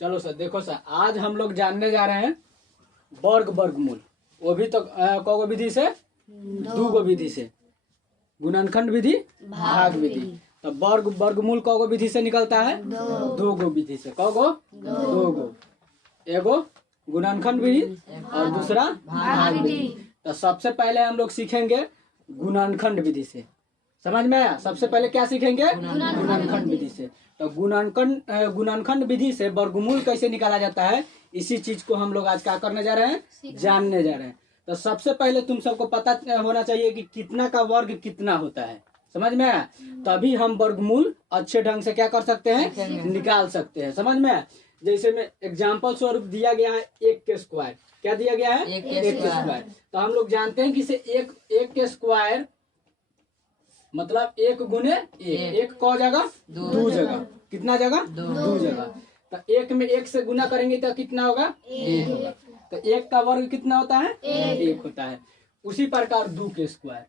चलो सर, देखो सर, आज हम लोग जानने जा रहे हैं वर्ग वर्गमूल। वो भी तो कौगो विधि से, दूगो विधि से, गुणनखंड विधि, भाग विधि। तो वर्ग वर्गमूल कौगो विधि से निकलता है, दो विधि से। कौगो? दो। एगो गुणनखंड विधि और दूसरा भाग विधि। तो सबसे पहले हम लोग सीखेंगे गुणनखंड विधि से। समझ में आया? सबसे पहले क्या सीखेंगे? गुणनखंड विधि से। तो गुणनखंड विधि से वर्गमूल कैसे निकाला जाता है, इसी चीज को हम लोग आज क्या करने जा रहे हैं, जानने जा रहे हैं। तो सबसे पहले तुम सबको पता होना चाहिए कि कितना का वर्ग कितना होता है। समझ में आया? तभी हम वर्गमूल अच्छे ढंग से क्या कर सकते हैं, निकाल सकते हैं। समझ में आया? जैसे में एग्जाम्पल स्वरूप दिया गया है 1 के स्क्वायर। क्या दिया गया है? 1 के स्क्वायर। तो हम लोग जानते हैं कि इसे एक के स्क्वायर मतलब 1 गुने 1 को जगह 2 जगह, कितना जगह? 2 जगह। तो 1 में 1 से गुना करेंगे तो कितना होगा? 1 होगा। तो 1 का वर्ग कितना होता है? 1 होता है। उसी प्रकार 2 के स्क्वायर,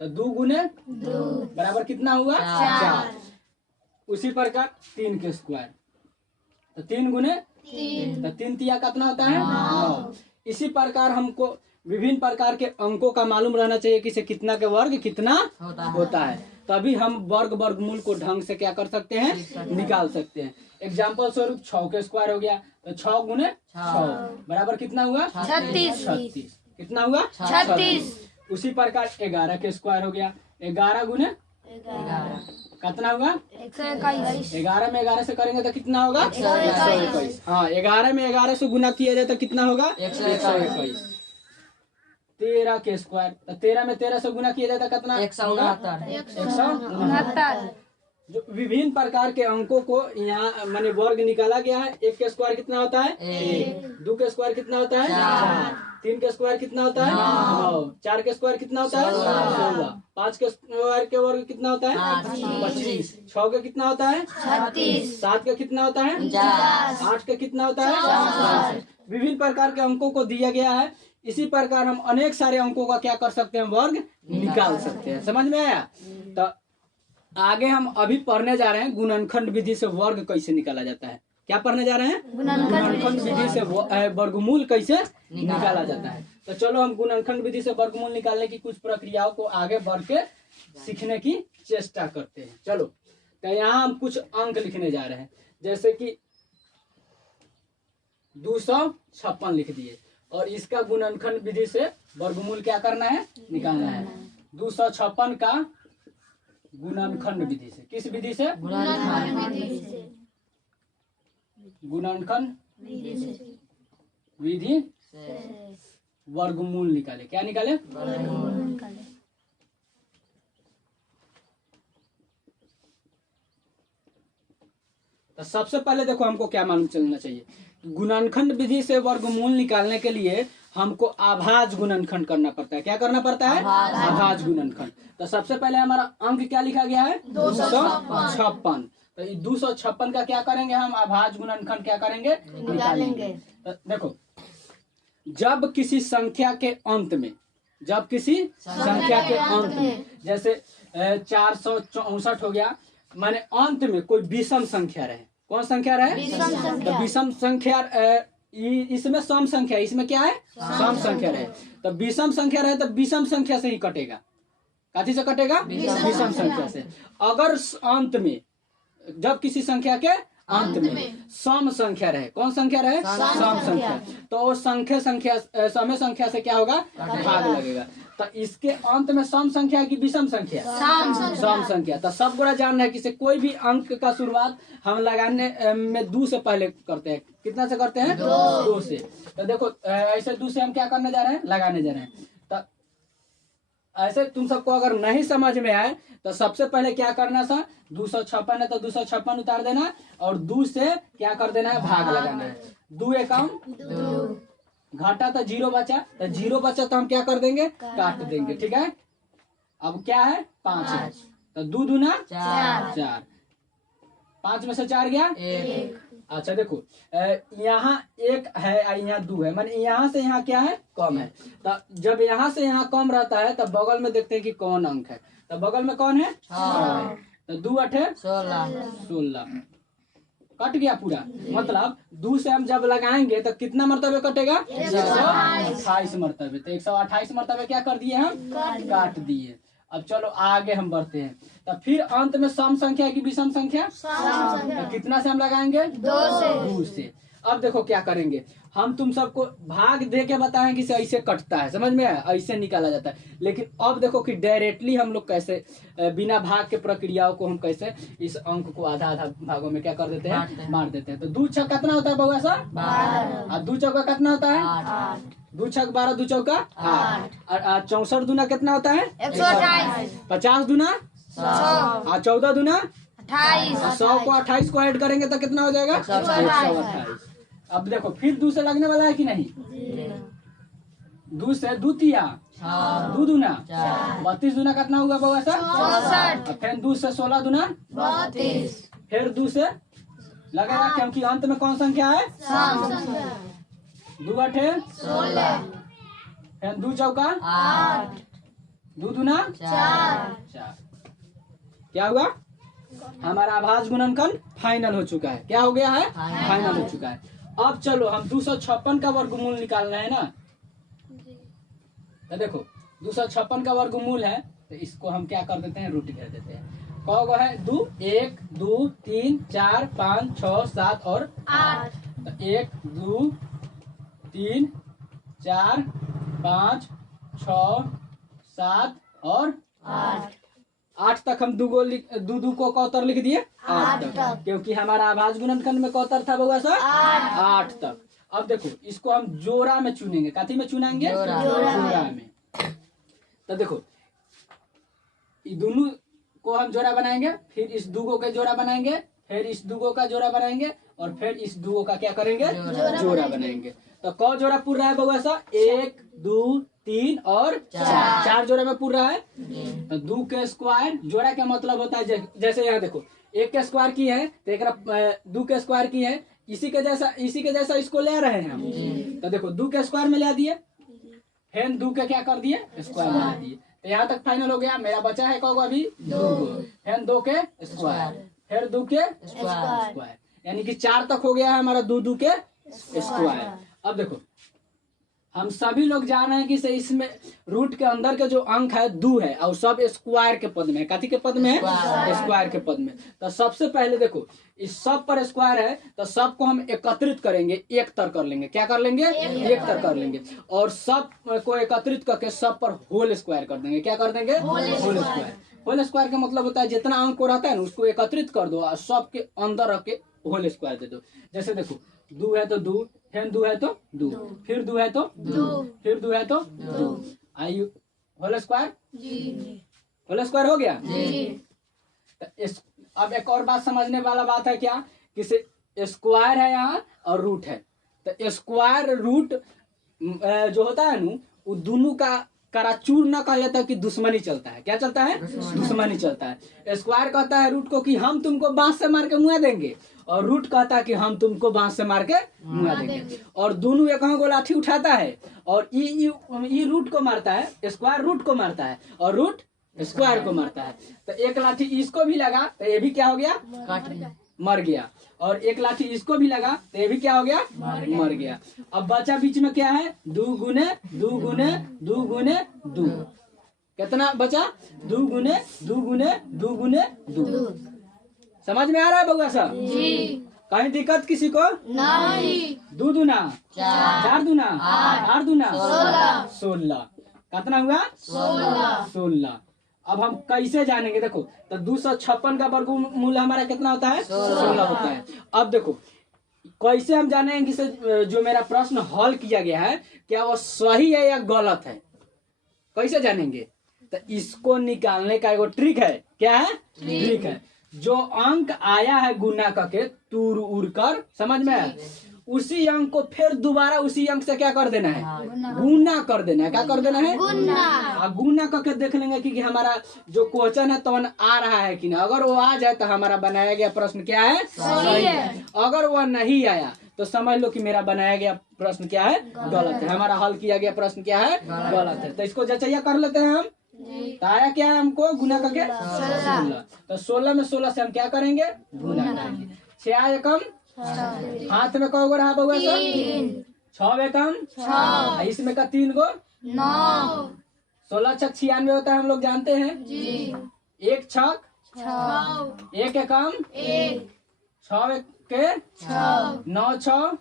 तो 2 गुने 2 बराबर कितना हुआ? 4। उसी प्रकार 3 के स्क्वायर, तो 3 गुने 3, तो 3 तिया कितना होता है? 9। इसी प्रकार हमको विभिन्न प्रकार के अंकों का मालूम रहना चाहिए कि से कितना के वर्ग कितना होता है। तभी हम वर्ग वर्गमूल को ढंग से क्या कर सकते हैं, निकाल सकते हैं। एग्जाम्पल स्वरूप 6 के स्क्वायर हो गया, तो 6 गुने 6 बराबर कितना हुआ? 36। कितना हुआ? 36। उसी प्रकार 11 के स्क्वायर हो गया, 11 गुने 11 कितना होगा? 121। 11 में 11 से करेंगे तो कितना होगा? 121। हाँ, 11 में 11 से गुना किया जाए तो कितना होगा? 121। 13 के स्क्वायर, तो 13 में 13 से गुना किया जाता है कितना? 169। जो विभिन्न प्रकार के अंकों को यहाँ मैंने वर्ग निकाला गया है। 1 के स्क्वायर कितना होता है? 1। 2 के स्क्वायर कितना होता है? 4। 3 के स्क्वायर कितना होता है? 9। 4 के स्क्वायर कितना होता है? 16। 5 के स्क्वायर के वर्ग कितना होता है? 25। 6 का कितना होता है? 36। 7 का कितना होता है? 50। 8 का कितना होता है? विभिन्न प्रकार के अंकों को दिया गया है। इसी प्रकार हम अनेक सारे अंकों का क्या कर सकते हैं, वर्ग निकाल सकते हैं। समझ में आया? तो आगे हम अभी पढ़ने जा रहे हैं गुणनखंड विधि से वर्ग कैसे निकाला जाता है। क्या पढ़ने जा रहे हैं? गुणनखंड विधि से वर्गमूल कैसे निकाला जाता है। तो चलो हम गुणनखंड विधि से वर्गमूल निकालने की कुछ प्रक्रियाओं को आगे बढ़ के सीखने की चेष्टा करते हैं। चलो, तो यहाँ हम कुछ अंक लिखने जा रहे हैं। जैसे कि 256 लिख दिए, और इसका गुणनखंड विधि से वर्गमूल क्या करना है, निकालना है। 256 का गुणनखंड विधि से, किस विधि से? गुणनखंड विधि वर्गमूल निकाले। क्या निकाले? वर्गमूल निकाले। तो सबसे पहले देखो हमको क्या मालूम चलना चाहिए, गुणनखंड विधि से वर्गमूल निकालने के लिए हमको आभाज्य गुणनखंड करना पड़ता है। क्या करना पड़ता है? आभाज्य गुणनखंड। तो सबसे पहले हमारा अंक क्या लिखा गया है? 256। तो 256 का क्या करेंगे हम? आभाज्य गुणनखंड क्या करेंगे? निकालेंगे। तो देखो, जब किसी संख्या के अंत में, जैसे 464 हो गया, माने अंत में कोई विषम संख्या रहे। कौन संख्या रहे? तो विषम संख्या, इसमें सम संख्या, इसमें क्या है? सम संख्या रहे। तो विषम संख्या रहे तो विषम संख्या से ही कटेगा। काथी से कटेगा? विषम संख्या से। अगर अंत में, जब किसी संख्या के अंत में सम संख्या रहे, कौन संख्या रहे? सम संख्या, तो समय संख्या से क्या होगा? भाग लगेगा। तो इसके अंत में सम संख्या की विषम संख्या? सम संख्या। तो सब गुणा जानना है कि कोई भी अंक का शुरुआत हम लगाने में 2 से पहले करते हैं। कितना से करते हैं? 2 से। तो देखो, ऐसे 2 से हम क्या करने जा रहे हैं? लगाने जा रहे हैं। तो ऐसे तुम सबको अगर नहीं समझ में आए तो सबसे पहले क्या करना था, 256 है तो 256 उतार देना, और 2 से क्या कर देना है? भाग लगाना है। 2 एकम 2, घाटा तो 0 बचा, तो 0 बचा तो हम क्या कर देंगे? काट देंगे। ठीक है। अब क्या है? 5 है, तो 2 दूना 4, 5 में से 4 गया 1। अच्छा देखो, यहाँ 1 है, यहाँ 2 है, माने यहाँ से यहाँ क्या है? कम है। तो जब यहाँ से यहाँ कम रहता है तो बगल में देखते हैं कि कौन अंक है। तो बगल में कौन है? 6 है। तो 2 8 16। कट गया पूरा। मतलब 2 से हम जब लगाएंगे तो कितना मरतबे कटेगा? 128 मरतबे। तो 128 मरतबे क्या कर दिए हम? काट दिए। अब चलो आगे हम बढ़ते हैं। तो फिर अंत में सम संख्या की विषम संख्या, तो कितना से हम लगाएंगे? 2 से। अब देखो क्या करेंगे हम, तुम सबको भाग दे के बताएं कि ऐसे कटता है, समझ में आया? ऐसे निकाला जाता है। लेकिन अब देखो कि डायरेक्टली हम लोग कैसे बिना भाग के प्रक्रियाओं को हम कैसे इस अंक को आधा आधा भागों में क्या कर देते हैं? बांट देते हैं। तो 2 छक कितना होता है बउआ साहब? 12। और 2 चौका कितना होता है? 8। 2 छक 12, 2 चौका 8। और 64 दूना कितना होता है? 128। 50 दूना 100। और 14 दूना 28। 100 को 28 को ऐड करेंगे तो कितना हो जाएगा? 128। अब देखो फिर 2 से लगने वाला है कि नहीं? 2 से 2 तिया 2 दूना 32 दूना कितना होगा बउआ साहब? 64। फिर 2 से 16 दूना 32। फिर 2 से लगेगा क्योंकि अंत में कौन संख्या है? 2 8 16। फिर 2 चौका 8। 2 दूना 4। 4। क्या हुआ? हमारा आभाज्य गुणनखंड फाइनल हो चुका है। क्या हो गया है? फाइनल हो चुका है। अब चलो हम 256 का वर्गमूल निकालना है ना। तो देखो 256 का वर्गमूल है, तो इसको हम क्या कर देते हैं? रूट कर देते हैं। कौन है? 2 1 2 3 4 5 6 7 और 8। तो 1 2 3 4 5 6 7 और 8 तक हम दू को कौतर लिख दिए 8 तक, क्योंकि हमारा आभाज्य गुणनखंड में कौतर था बउआ साहब 8 तक। अब देखो इसको हम जोड़ा में चुनेंगे। काथी में चुनेंगे? जोड़ा में। तो देखो दोनों को हम जोड़ा बनाएंगे, फिर इस दुगो के जोड़ा बनाएंगे, फिर इस दुगो का जोड़ा बनाएंगे और फिर इस दुगो का क्या करेंगे? जोड़ा बनाएंगे। तो कौ जोड़ा पूर रहा है बउआ साहब? 1 2 3 और 4 जोड़े में पूर रहा है। तो 2 के स्क्वायर जोड़ा क्या मतलब होता है? जैसे यहाँ देखो 1 के स्क्वायर की है तो एक 2 के स्क्वायर की है, इसी के जैसा इसको ले रहे हैं हम। तो देखो 2 के स्क्वायर में ले दिए, फिर 2 के क्या कर दिए? स्क्वायर में ले दिए। तो यहाँ तक फाइनल हो गया। मेरा बचा है कौन अभी? 2। फिर 2 के स्क्वायर, फिर 2 के स्क्वायर, यानी कि 4 तक हो गया है हमारा 2 के स्क्वायर। अब देखो हम सभी लोग जान रहे हैं कि से इसमें रूट के अंदर के जो अंक है 2 है और सब स्क्वायर के पद में है। काथी के पद में है? स्क्वायर के पद में। तो सबसे पहले देखो इस सब पर स्क्वायर है तो सबको हम एकत्रित करेंगे, एक तर कर लेंगे। क्या कर लेंगे? एक तर कर लेंगे। और सब को एकत्रित करके सब पर होल स्क्वायर कर देंगे। क्या कर देंगे? Whole square. होल स्क्वायर का मतलब होता है जितना अंक को रहता है ना उसको एकत्रित कर दो और सबके अंदर रख के होल स्क्वायर दे दो। जैसे देखो 2 है तो 2, फिर 2 है तो 2, फिर 2 है तो 2, फिर 2 है तो 2। आयु होल स्क्वायर? होल स्क्वायर हो गया? तो अब एक और बात समझने वाला बात है क्या कि स्क्वायर है यहाँ और रूट है। तो स्क्वायर रूट जो होता है ना वो दोनों का कराचूर न कहा जाता कि दुश्मनी चलता है। क्या चलता है? दुश्मनी चलता है। स्क्वायर कहता है रूट को कि हम तुमको बांस से मार के मुआ देंगे, और रूट कहता है कि हम तुमको बांस से मार के मुआ देंगे। और दोनों एक को लाठी उठाता है और ई रूट को मारता है, स्क्वायर रूट को मारता है और रूट स्क्वायर को मारता है। तो एक लाठी इसको भी लगा तो ये भी क्या हो गया? मर गया। और एक लाठी इसको भी लगा तो ये भी क्या हो गया? मर गया। अब बचा बीच में क्या है? 2 गुने 2 गुने 2 गुने 2। कितना बचा? 2 गुने 2 गुने 2 गुने 2। समझ में आ रहा है बउआ साहब? कहीं दिक्कत किसी को? नहीं। 2 दूना 4 दूना 8 दूना 16। कितना हुआ? 16। अब हम कैसे जानेंगे? देखो तो 256 का वर्गमूल हमारा कितना होता है? 16 होता है। अब देखो कैसे हम जानेंगे कि जो मेरा प्रश्न हल किया गया है क्या वो सही है या गलत है? कैसे जानेंगे? तो इसको निकालने का एक ट्रिक है। क्या है? ट्रिक है। जो अंक आया है गुना करके तूर उड़ कर, समझ में, उसी अंक को फिर दोबारा उसी अंक से क्या कर देना है? गुना कर देना है। क्या कर देना है? गुना करके देख लेंगे कि हमारा जो क्वेश्चन है तो आ रहा है कि नहीं। अगर वो आ जाए तो हमारा बनाया गया प्रश्न क्या है? सही है। अगर वो नहीं आया तो समझ लो कि मेरा बनाया गया प्रश्न क्या है? गलत है। हमारा हल किया गया प्रश्न क्या है? गलत है। तो इसको जचैया कर लेते हैं हम। तो आया क्या है हमको? गुना करके 16। तो 16 में 16 से हम क्या करेंगे? गुना करेंगे। 6 एकम, हाथ में कौ गो रहा बउआ सब? 6 एकम, इसमें का 3 गो, 16 छक 96 होता है, हम लोग जानते हैं। 1 छक 1 एकम, 6 के 9 6,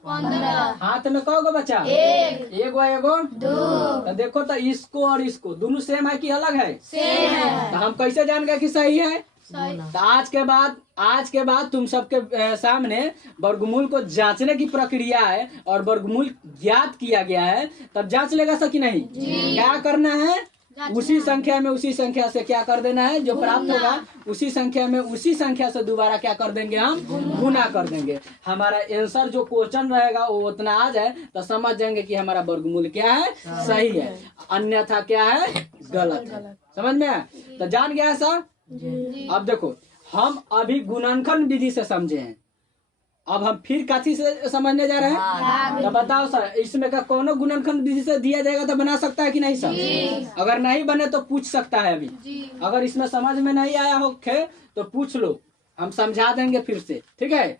हाथ में कौ गो बचा? एगो एगो। तो देखो तो इसको और इसको दोनों सेम है कि अलग है? तो हम कैसे जान गए कि सही है? तो आज के बाद तुम सबके सामने वर्गमूल को जांचने की प्रक्रिया है और वर्गमूल ज्ञात किया गया है, तब जांच लेगा सर कि नहीं? क्या करना है? उसी संख्या से क्या कर देना है? जो प्राप्त होगा उसी संख्या से दोबारा क्या कर देंगे? हम गुना कर देंगे। हमारा आंसर जो क्वेश्चन रहेगा वो उतना आ जाए तो समझ जाएंगे कि हमारा वर्गमूल क्या है? सही है, अन्यथा क्या है? गलत है। समझ में आया? तो जान गया सर? अब देखो, हम अभी गुणनखंड विधि से समझे हैं, अब हम फिर काथी से समझने जा रहे हैं? तो बताओ सर, इसमें का कोनो गुणनखंड विधि से दिया जाएगा तो बना सकता है कि नहीं सर? अगर नहीं बने तो पूछ सकता है अभी। अगर इसमें समझ में नहीं आया हो तो पूछ लो, हम समझा देंगे फिर से। ठीक है,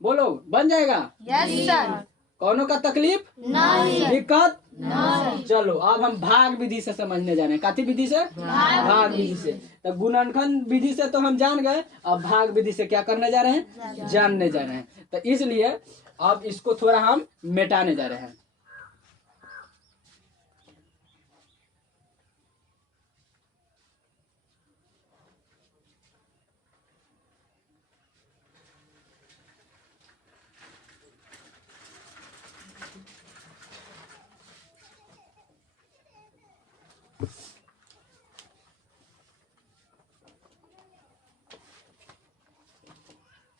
बोलो, बन जाएगा? Yes sir. कोनो का तकलीफ नहीं, दिक्कत नहीं। चलो अब हम भाग विधि से समझने जा रहे हैं। काथी विधि से? भाग विधि से। तो गुणनखंड विधि से तो हम जान गए, अब भाग विधि से क्या करने जा रहे हैं? जानने जा रहे हैं। तो इसलिए अब इसको थोड़ा हम मिटाने जा रहे हैं।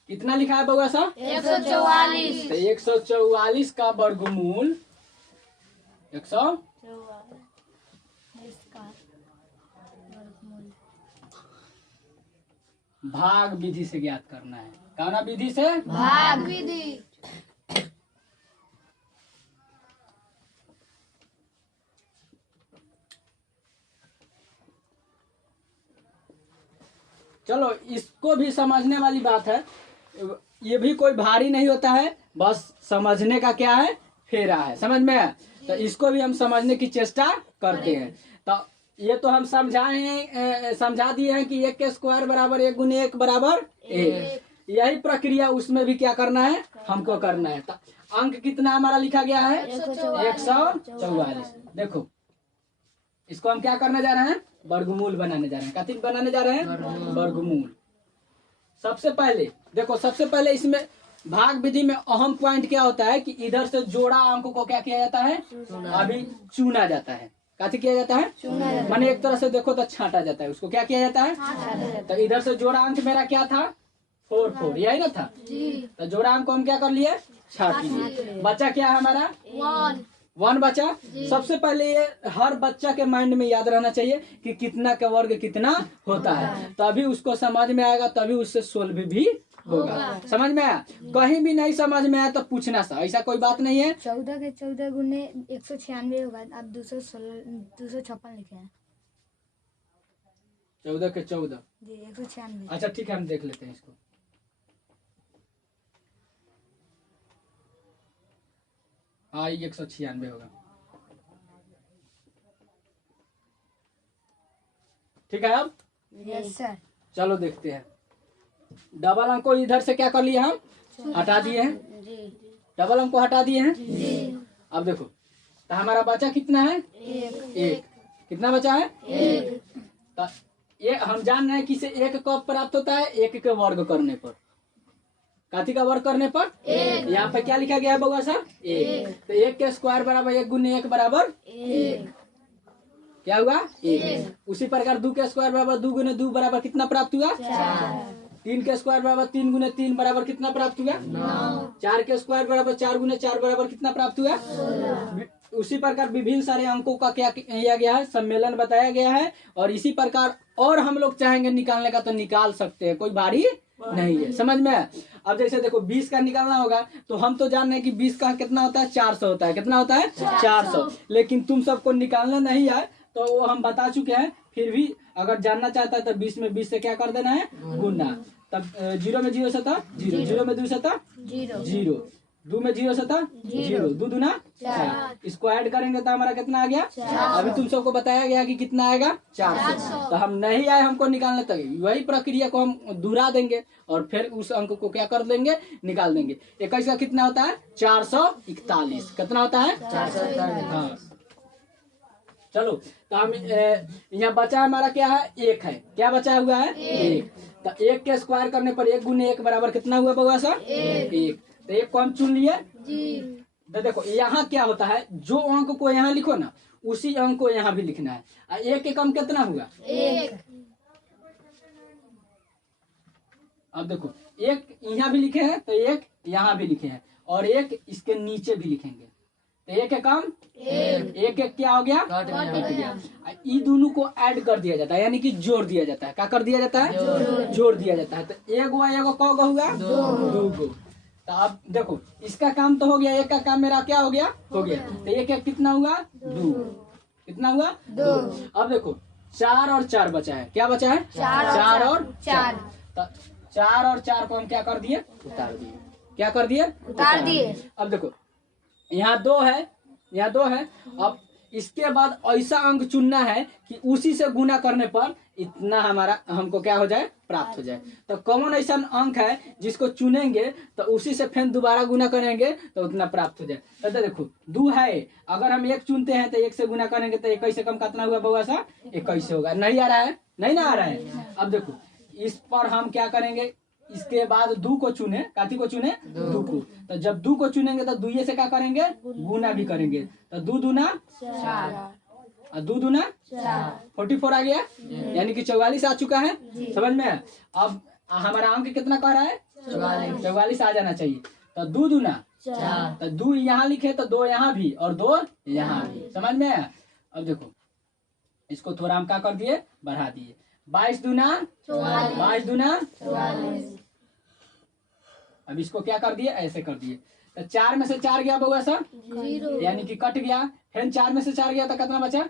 कितना लिखा है बउआ साहब? 144। तो 144 का वर्गमूल 100 भाग विधि से ज्ञात करना है। कौन विधि से? भाग विधि। चलो इसको भी समझने वाली बात है, ये भी कोई भारी नहीं होता है, बस समझने का क्या है? फेरा है। समझ में है? तो इसको भी हम समझने की चेष्टा करते हैं। तो ये तो हम समझा दिए हैं कि 1 के स्क्वायर बराबर 1 गुने 1 बराबर 1। यही प्रक्रिया उसमें भी क्या करना है? हमको करना है। तो अंक कितना हमारा लिखा गया है? 144। देखो, इसको हम क्या करने जा रहे हैं? वर्गमूल बनाने जा रहे हैं। कथी बनाने जा रहे हैं? वर्गमूल। सबसे पहले इसमें भाग विधि में अहम पॉइंट क्या होता है कि इधर से जोड़ा अंक को क्या किया जाता है? अभी चुना जाता है। कथी किया जाता है? माने एक तरह से देखो तो छांटा जाता है। उसको क्या किया जाता है? तो इधर से जोड़ा अंक मेरा क्या था? 4 यही ना था? तो जोड़ा अंक को हम क्या कर लिए? छाट लिए। बच्चा क्या है हमारा? 1 बचा। सबसे पहले ये हर बच्चा के माइंड में याद रहना चाहिए कि कितना का वर्ग कितना होता है, तभी उसको समझ में आएगा, तभी उससे सोल्व भी होगा। समझ में आया? कहीं भी नहीं समझ में आया तो पूछना सा, ऐसा कोई बात नहीं है। 14 के 14 गुने 196 होगा। आप 256 लिखे हैं। 14 के 14 जी 196। अच्छा ठीक है, हम देख लेते हैं इसको। हाँ, 196 होगा। ठीक है, अब यस सर। चलो देखते हैं। डबल अंक को इधर से क्या कर लिए? हम हटा दिए हैं। डबल अंक को हटा दिए हैं। अब देखो, तो हमारा बचा कितना है? 1। कितना बचा है? 1। तो ये हम जान रहे हैं कि इसे 1 कब प्राप्त होता है? 1 के वर्ग करने पर। काथी का वर्ग करने पर? 1। यहाँ पे क्या लिखा गया है बउआ साहब? 1। तो 1 के स्क्वायर बराबर 1 गुने 1 बराबर 1। क्या हुआ? 1। उसी प्रकार 2 के स्क्वायर बराबर 2 गुने 2 बराबर कितना प्राप्त हुआ? 4। 3 के स्क्वायर बराबर 3 गुने 3 बराबर कितना प्राप्त हुआ? 9। 4 के स्क्वायर बराबर 4 गुने 4 बराबर कितना प्राप्त हुआ? 16। उसी प्रकार विभिन्न सारे अंकों का क्या किया गया है? सम्मेलन बताया गया है। और इसी प्रकार और हम लोग चाहेंगे निकालने का तो निकाल सकते हैं, कोई भारी नहीं है। समझ में? अब जैसे देखो 20 का निकालना होगा तो हम तो जान रहे हैं कि 20 का कितना होता है? 400 होता है। कितना होता है? 400। लेकिन तुम सबको निकालना नहीं आए तो वो हम बता चुके हैं। फिर भी अगर जानना चाहता है तो 20 में 20 से क्या कर देना है? गुना। तब 0 में 0 सता 0, 0 में 2 सता 0, 2 में 0 सता 0, 2 दूना 4। इसको ऐड करेंगे तो हमारा कितना आ गया? अभी तुम सबको बताया गया कि कितना आएगा? 400। तो हम नहीं आए हमको निकालने तक, वही प्रक्रिया को हम दोहरा देंगे और फिर उस अंक को क्या कर देंगे? निकाल देंगे। 21 का कितना होता है? 441। कितना होता है? 441। हाँ चलो, तो हम यहाँ बचा हमारा क्या है? 1 है। क्या बचा हुआ है? 1। तो 1 के स्क्वायर करने पर 1 गुने 1 बराबर कितना हुआ बउआ सर? 1। तो 1 को हम चुन लिए। तो देखो यहाँ क्या होता है, जो अंक को यहाँ लिखो ना उसी अंक को यहाँ भी लिखना है। 1 के कम कितना हुआ? 1। अब देखो 1 यहाँ भी लिखे हैं तो 1 यहाँ भी लिखे हैं और 1 इसके नीचे भी लिखेंगे। तो 1 के कम 1 क्या हो गया? कट गया। ये दोनों को ऐड कर दिया जाता है, यानी कि जोड़ दिया जाता है। क्या कर दिया जाता है? जोड़ दिया जाता है। तो 1 कौ गो हुआ? 2 गो। तो अब देखो इसका काम तो हो गया, 1 का काम मेरा क्या हो गया? हो गया। तो 1 कितना हुआ? 2। कितना हुआ? 2। अब देखो 4 और 4 बचा है। क्या बचा है? 4 और 4। तो 4 और 4 को हम क्या कर दिए? उतार दिए। क्या कर दिए? उतार दिए। अब देखो यहाँ 2 है, यहाँ 2 है। अब इसके बाद ऐसा अंक चुनना है कि उसी से गुना करने पर इतना हमारा हमको क्या हो जाए? प्राप्त हो जाए। तो कौन ऐसा अंक है जिसको चुनेंगे तो उसी से फिर दोबारा गुना करेंगे तो उतना प्राप्त हो जाए। तो देखो 2 है, अगर हम 1 चुनते हैं तो 1 से गुना करेंगे तो 21 से कम कितना हुआ बउआ सा? 21 होगा। नहीं आ रहा है? नहीं ना आ रहा है। अब देखो इस पर हम क्या करेंगे? इसके बाद 2 को चुने, काती को चुने? 2 को। तो जब 2 को चुनेंगे तो 2 से क्या करेंगे? गुना भी करेंगे। तो 2 दूना 4 और 2 दूना 44 आ गया, यानी कि 44 आ चुका है। समझ में? अब हमारा अंक कितना कह रहा है? 44 आ जाना चाहिए। तो 2 दूना 4, तो 2 यहाँ लिखे तो 2 यहाँ भी और 2 यहाँ भी। समझ में? अब देखो इसको थोड़ा हम क्या कर दिए? बढ़ा दिए। 22 दूना 22 दूना 44। अब इसको क्या कर दिए? ऐसे कर दिए। तो 4 में से 4 गया बउआ सा 0, यानी कि कट गया। फिर 4 में से 4 गया तो कितना बचा?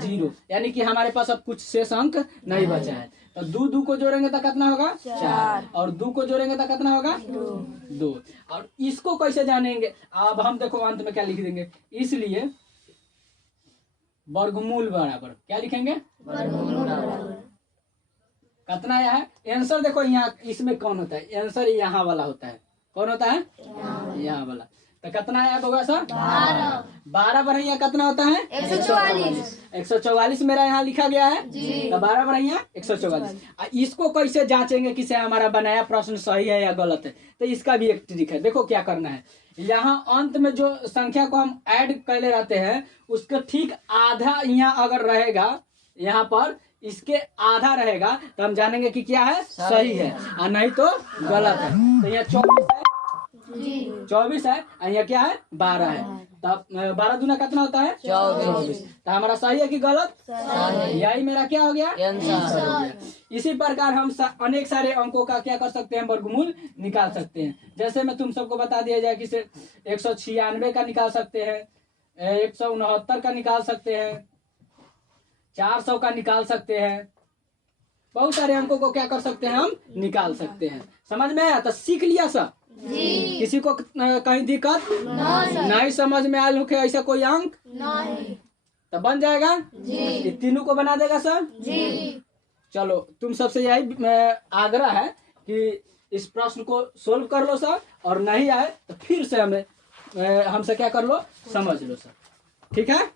0, यानी कि हमारे पास अब कुछ शेष अंक नहीं बचा है। तो 2 को जोड़ेंगे तो कितना होगा? 4 और 2 को जोड़ेंगे तो कितना होगा? 2। और इसको कैसे जानेंगे? अब हम देखो अंत में क्या लिख देंगे, इसलिए वर्गमूल बराबर क्या लिखेंगे? वर्गमूल बराबर कितना है? आंसर देखो यहाँ इसमें कौन होता है? आंसर यहाँ वाला होता है। कौन होता है? यहाँ वाला। तो कितना है बउआ सर? 12 बढ़िया कितना होता है? 144। 144 मेरा यहाँ लिखा गया है। तो 12 बढ़िया 144। इसको कैसे जांचेंगे कि हमारा बनाया प्रश्न सही है या गलत है? तो इसका भी एक ट्रिक है। देखो क्या करना है, यहाँ अंत में जो संख्या को हम ऐड करले रहते हैं उसका ठीक आधा यहाँ अगर रहेगा, यहाँ पर इसके आधा रहेगा तो हम जानेंगे कि क्या है? सही है, और नहीं तो गलत है। तो यहाँ 24 है, 24 है और यहाँ क्या है? 12 है। तब 12 दूना कितना होता है? 24। तो हमारा सही है कि गलत? यही मेरा क्या हो गया? आंसर हो गया। इसी प्रकार हम अनेक सारे अंकों का क्या कर सकते हैं? वर्गमूल निकाल सकते हैं। जैसे मैं तुम सबको बता दिया जाए कि 196 का निकाल सकते हैं, 169 का निकाल सकते हैं, 400 का निकाल सकते हैं। बहुत सारे अंकों को क्या कर सकते हैं? हम निकाल सकते हैं। समझ में आया? तो सीख लिया सब? किसी को कहीं दिक्कत नहीं समझ में आयल हो के ऐसा कोई अंक नहीं तो बन जाएगा? ये तीनों को बना देगा सर? चलो तुम सबसे यही आग्रह है कि इस प्रश्न को सोल्व कर लो सर, और नहीं आए तो फिर से हमसे क्या कर लो? समझ लो सर। ठीक है?